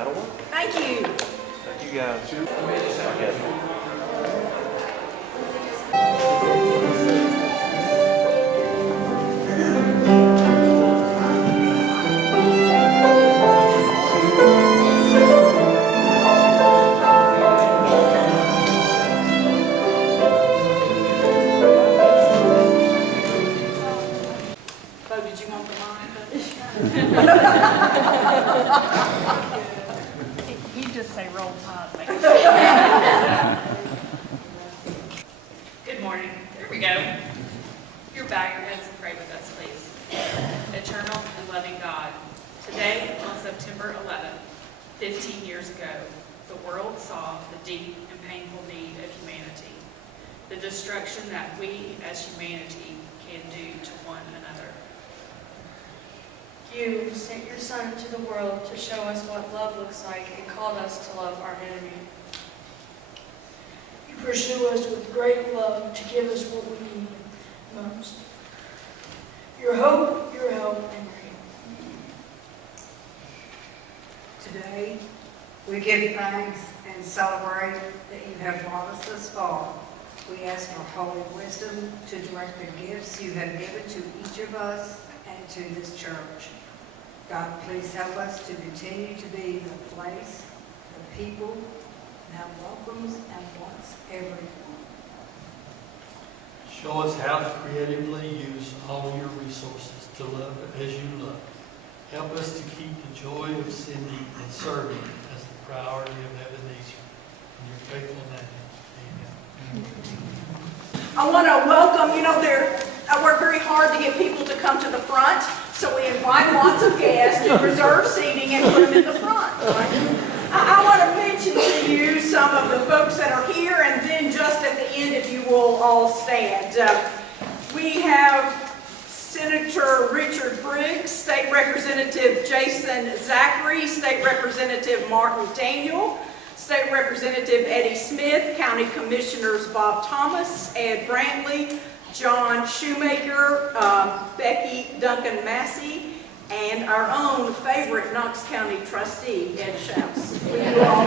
That'll work. Thank you. Thank you guys. Okay. Bo, did you want the line? You just say roll tide. Good morning. There we go. You bow your heads and pray with us, please. Eternal and loving God, today on September 11th, 15 years ago, the world saw the deep and painful need of humanity, the destruction that we as humanity can do to one another. You sent your Son into the world to show us what love looks like and called us to love our enemy. You pursue us with great love to give us what we need most. Your hope, your help, and your healing. Today, we give thanks and celebrate that you have brought us this far. We ask for holy wisdom to direct the gifts you have given to each of us and to this church. God, please help us to continue to be the place, the people that welcomes and wants everyone. Show us how to creatively use all your resources to love as you love. Help us to keep the joy of sending and serving as the priority of Ebenezer. In your faithful name, amen. I want to welcome, I work very hard to get people to come to the front, so we invite lots of guests and reserve seating and put them in the front. Right? I want to mention to you some of the folks that are here, and then just at the end, if you will all stand. We have Senator Richard Briggs, State Representative Jason Zachary, State Representative Martin Daniel, State Representative Eddie Smith, County Commissioners Bob Thomas, Ed Brantley, John Shoemaker, Becky Duncan Massey, and our own favorite Knox County trustee, Ed Schaus. Will you all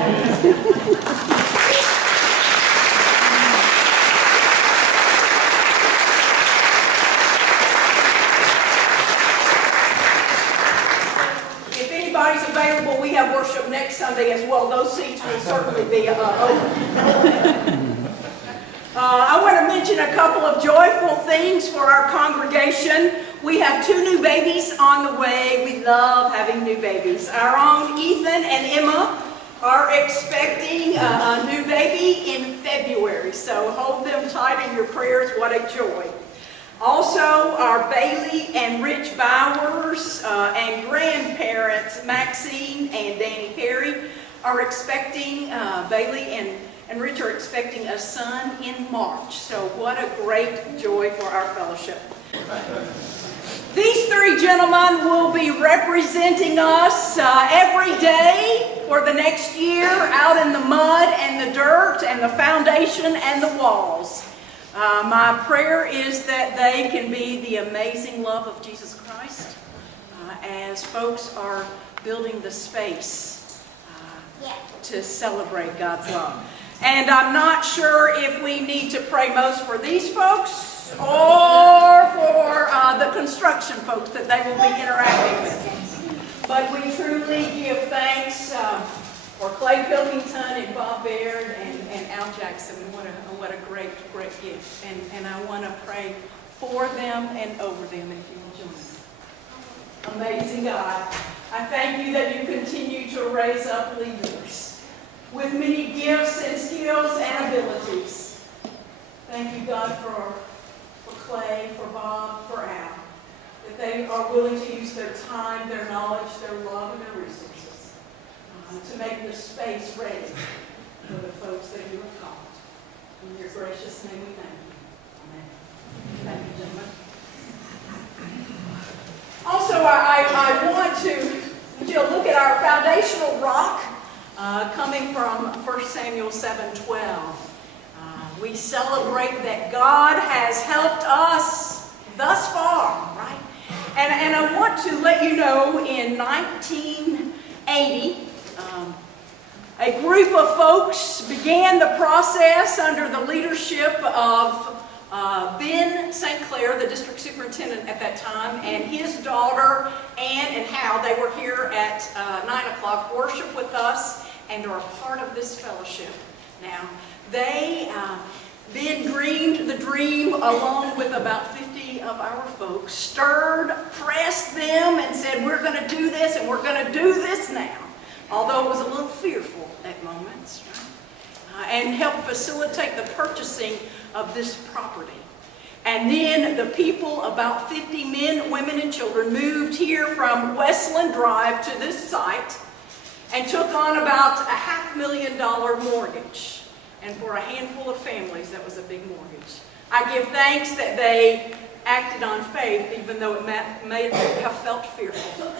If anybody's available, we have worship next Sunday as well. Those seats will certainly be open. I want to mention a couple of joyful things for our congregation. We have 2 new babies on the way. We love having new babies. Our own Ethan and Emma are expecting a new baby in February, so hold them tight in your prayers. What a joy. Also, our Bailey and Rich Bowers and grandparents, Maxine and Danny Perry, are expecting, Bailey and Rich are expecting a son in March. So what a great joy for our fellowship. These 3 gentlemen will be representing us every day for the next year out in the mud and the dirt and the foundation and the walls. My prayer is that they can be the amazing love of Jesus Christ as folks are building the space to celebrate God's love. And I'm not sure if we need to pray most for these folks or for the construction folks that they will be interacting with. But we truly give thanks for Clay Pilkington and Bob Baird and Al Jackson. What a great gift. And I want to pray for them and over them, if you will join me. Amazing God, I thank you that you continue to raise up leaders with many gifts and skills and abilities. Thank you, God, for Clay, for Bob, for Al, that they are willing to use their time, their knowledge, their love, and their resources to make the space ready for the folks that you have called. In your gracious name we thank you. Amen. Thank you, gentlemen. Also, I want you to look at our foundational rock coming from 1 Samuel 7:12. We celebrate that God has helped us thus far, right? And I want to let you know in 1980, A group of folks began the process under the leadership of Ben St. Clair, the district superintendent at that time, and his daughter, Ann and Hal. They were here at 9 o'clock, worship with us, and are a part of this fellowship. Now, Ben dreamed the dream along with about 50 of our folks, stirred, pressed them, and said, we're going to do this, and we're going to do this now. Although it was a little fearful at moments, right? And helped facilitate the purchasing of this property. And then the people, about 50 men, women, and children, moved here from Westland Drive to this site and took on about a $500,000 mortgage. And for a handful of families, that was a big mortgage. I give thanks that they acted on faith, even though it may have felt fearful.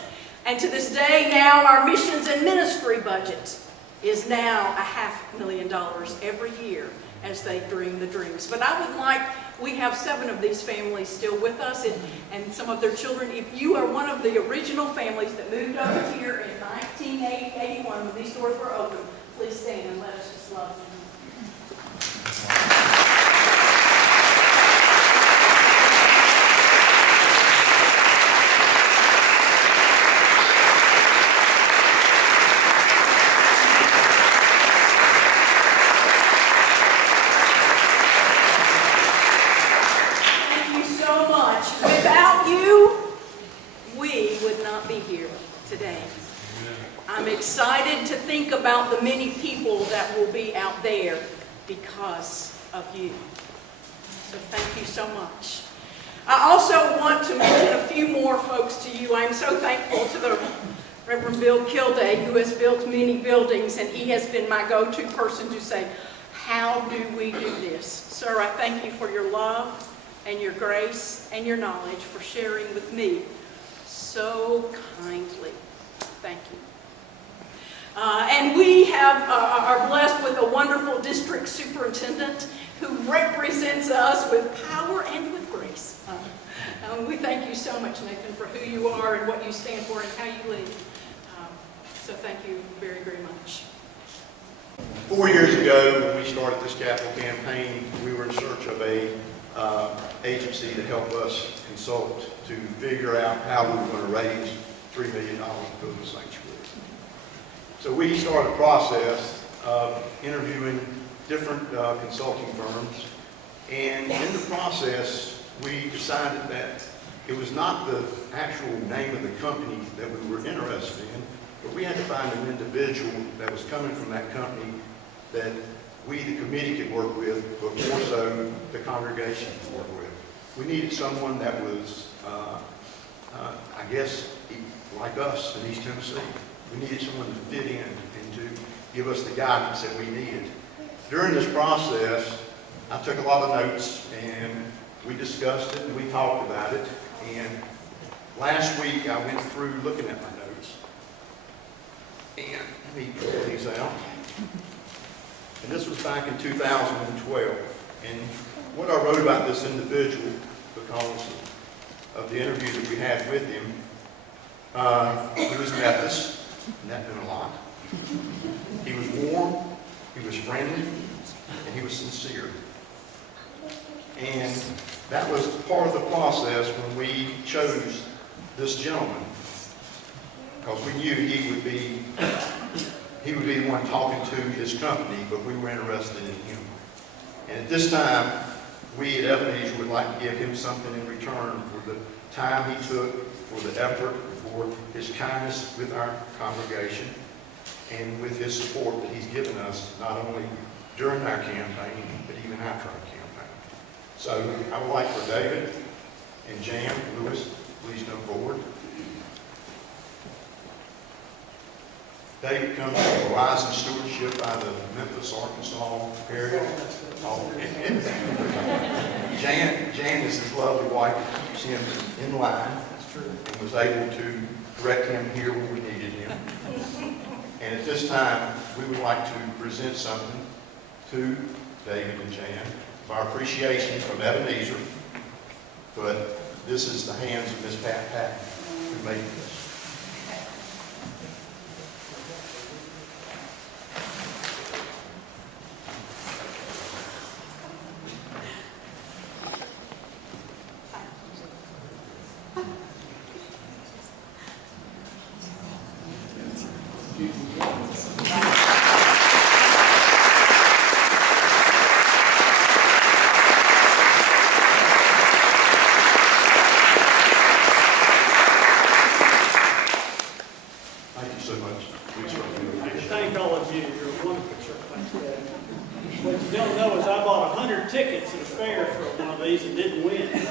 And to this day now, our missions and ministry budget is now $500,000 every year as they dream the dreams. But we have 7 of these families still with us, and some of their children. If you are one of the original families that moved over here in 1981 when these doors were open, please stand and let us just love them. I'm excited to think about the many people that will be out there because of you. So thank you so much. I also want to mention a few more folks to you. I'm so thankful to the Reverend Bill Kilday, who has built many buildings, and he has been my go-to person to say, how do we do this? Sir, I thank you for your love and your grace and your knowledge, for sharing with me so kindly. Thank you. And we are blessed with a wonderful district superintendent who represents us with power and with grace. We thank you so much, Nathan, for who you are and what you stand for and how you lead. So thank you very, very much. 4 years ago, when we started this capital campaign, we were in search of a agency to help us consult to figure out how we were going to raise $3 million to build the sanctuary. So we started a process of interviewing different consulting firms, and in the process, we decided that it was not the actual name of the company that we were interested in, but we had to find an individual that was coming from that company that we, the committee, could work with, but more so the congregation could work with. We needed someone that was, I guess, like us in East Tennessee. We needed someone to fit in and to give us the guidance that we needed. During this process, I took a lot of notes, and we discussed it, and we talked about it. And last week, I went through looking at my notes. And let me pull these out. And this was back in 2012. And what I wrote about this individual, because of the interview that we had with him, he was Methodist, and that meant a lot. He was warm, he was friendly, and he was sincere. And that was part of the process when we chose this gentleman, because we knew he would be the one talking to his company, but we were interested in him. And at this time, we at Ebenezer would like to give him something in return for the time he took, for the effort, for his kindness with our congregation, and with his support that he's given us, not only during our campaign, but even after our campaign. So I would like for David and Jan Lewis, please come forward. David comes from Horizon Stewardship out of Memphis, Arkansas area. Jan is his lovely wife that keeps him in line and was able to direct him here when we needed him. And at this time, we would like to present something to David and Jan of our appreciation from Ebenezer, but this is the hands of Miss Pat Patton who made this. chair for one of these and didn't win. But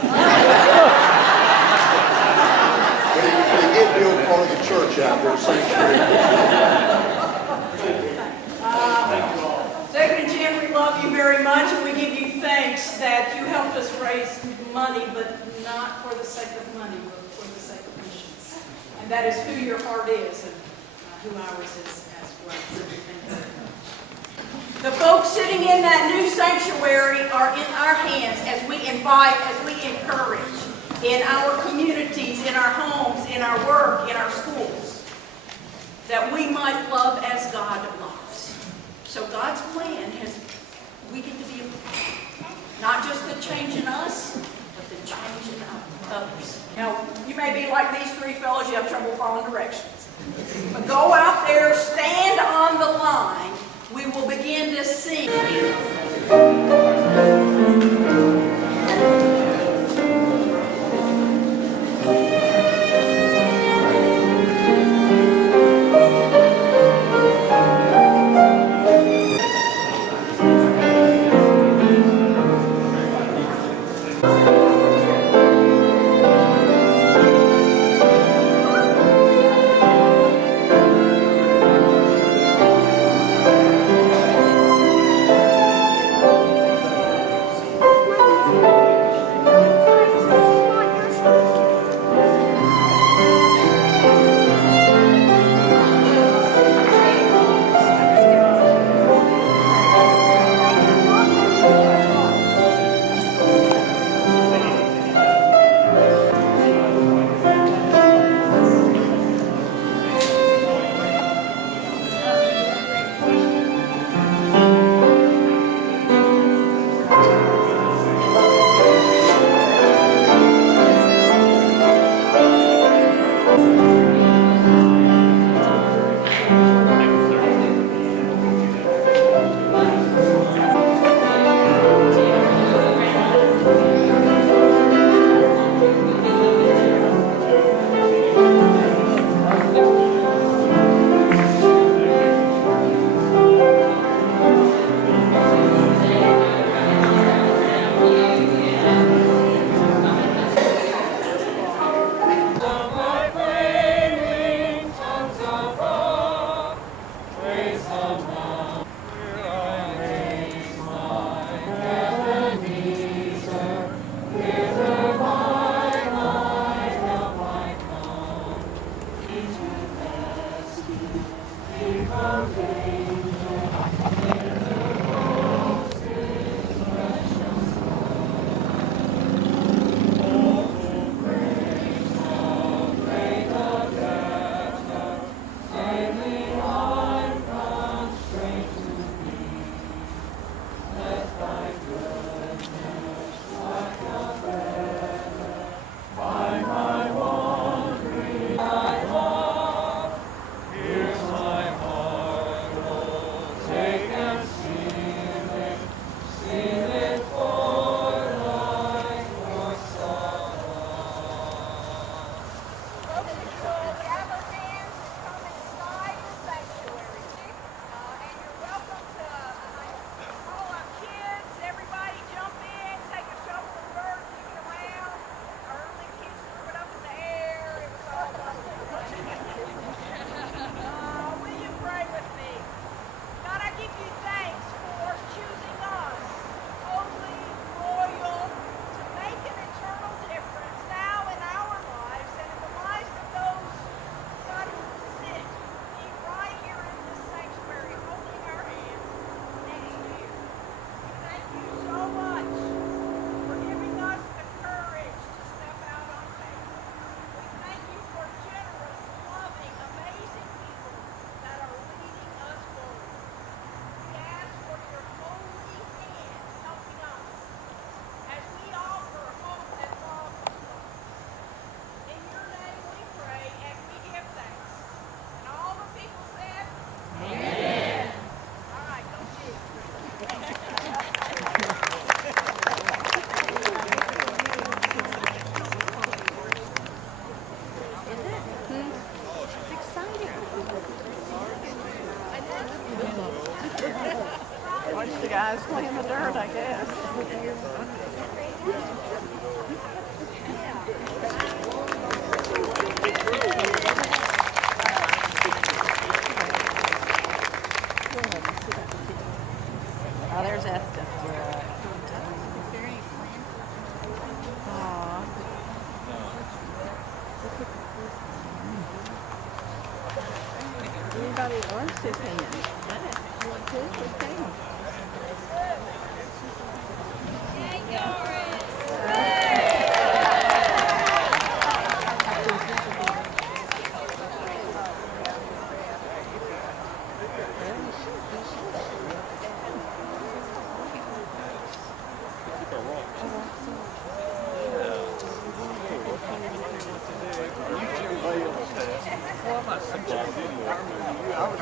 he did build part of the church out there, sanctuary. Second and Jim, we love you very much, and we give you thanks that you helped us raise money, but not for the sake of money, but for the sake of missions. And that is who your heart is, and who ours is as well. So thank you very much. The folks sitting in that new sanctuary are in our hands as we invite, as we encourage, in our communities, in our homes, in our work, in our schools, that we might love as God loves. So God's plan is we get to be a part. Not just the change in us, but the change in others. Now, you may be like these three fellows, you have trouble following directions. But go out there, stand on the line. We will begin to sing.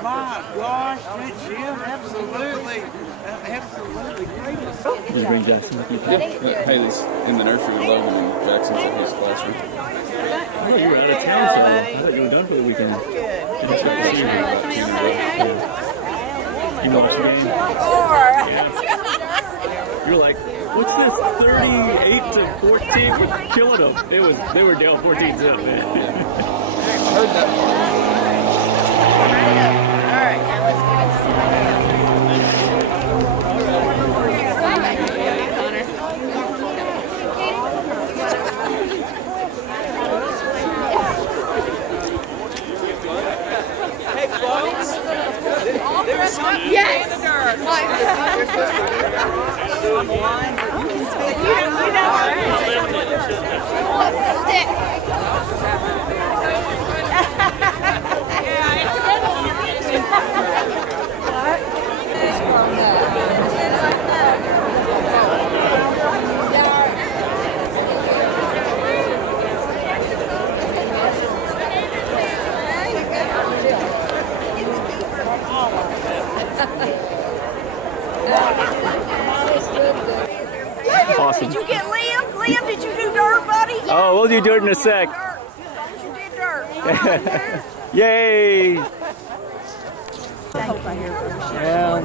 My gosh, Jim, absolutely, absolutely great. Did you bring Jackson with you? Yeah, Haley's in the nursery with Logan and Jackson's in his classroom. Oh, you were out of town, so I thought you were done for the weekend. Didn't expect to see you. You watched the game? Yeah. You were like, what's this 38 to 14? We're killing them. They were down 14-0, man. I heard that part. Awesome. Did you get Liam? Liam, did you do dirt, buddy? Oh, we'll do dirt in a sec. As long as you did dirt. Yay! I hope I hear Yeah.